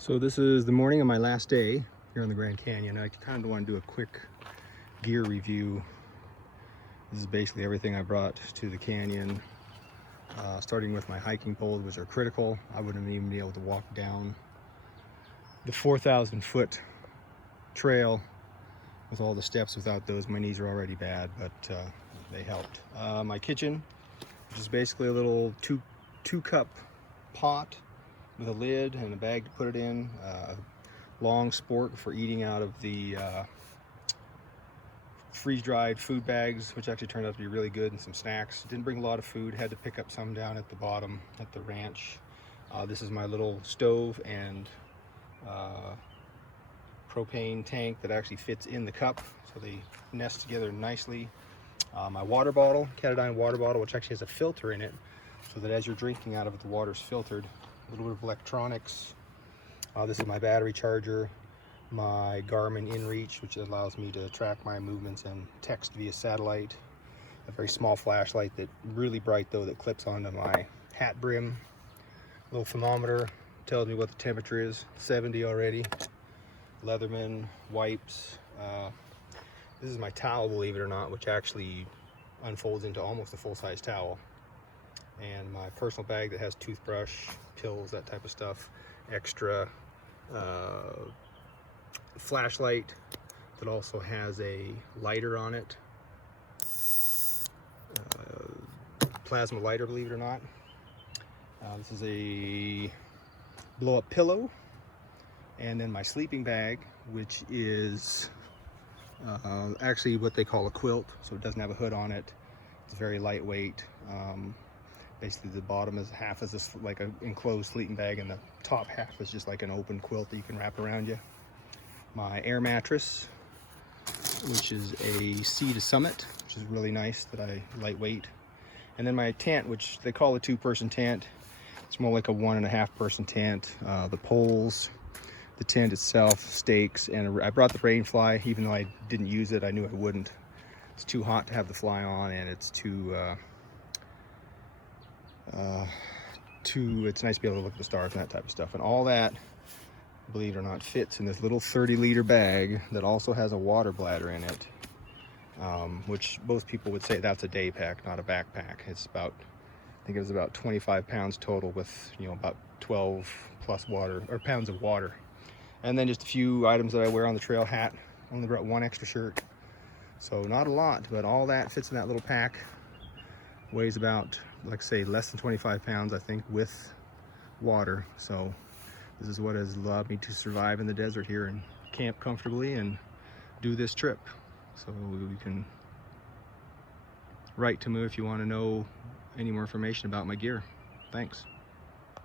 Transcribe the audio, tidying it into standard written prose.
So this is the morning of my last day here on the Grand Canyon. I kind of want to do a quick gear review. This is basically everything I brought to the canyon, starting with my hiking poles, which are critical. I wouldn't even be able to walk down the 4,000 foot trail with all the steps without those. My knees are already bad, but they helped. My kitchen, which is basically a little two cup pot with a lid and a bag to put it in, long sport for eating out of the freeze-dried food bags, which actually turned out to be really good, and some snacks. Didn't bring a lot of food, had to pick up some down at the bottom at the ranch. This is my little stove and propane tank that actually fits in the cup, so they nest together nicely. My water bottle, Katadyn water bottle, which actually has a filter in it, so that as you're drinking out of it, the water's filtered. A little bit of electronics. This is my battery charger, my Garmin InReach, which allows me to track my movements and text via satellite. A very small flashlight that really bright though, that clips onto my hat brim. A little thermometer tells me what the temperature is, 70 already. Leatherman wipes. This is my towel, believe it or not, which actually unfolds into almost a full-size towel. And my personal bag that has toothbrush, pills, that type of stuff. Extra flashlight that also has a lighter on it. Plasma lighter, believe it or not. This is a blow-up pillow. And then my sleeping bag, which is actually what they call a quilt, so it doesn't have a hood on it. It's very lightweight. Basically the bottom is half is this like an enclosed sleeping bag, and the top half is just like an open quilt that you can wrap around you. My air mattress, which is a Sea to Summit, which is really nice, lightweight. And then my tent, which they call a 2-person tent. It's more like a 1.5-person tent. The poles, the tent itself, stakes, and I brought the Rainfly, even though I didn't use it. I knew I wouldn't. It's too hot to have the fly on, and it's it's nice to be able to look at the stars and that type of stuff. And all that, believe it or not, fits in this little 30-liter bag that also has a water bladder in it, which most people would say that's a day pack, not a backpack. It's about, I think it was about 25 pounds total, with about 12 plus pounds of water. And then just a few items that I wear on the trail. Hat, only brought one extra shirt, so not a lot, but all that fits in that little pack. Weighs about, like I say, less than 25 pounds, I think, with water. So this is what has allowed me to survive in the desert here and camp comfortably and do this trip. So you can write to me if you want to know any more information about my gear. Thanks.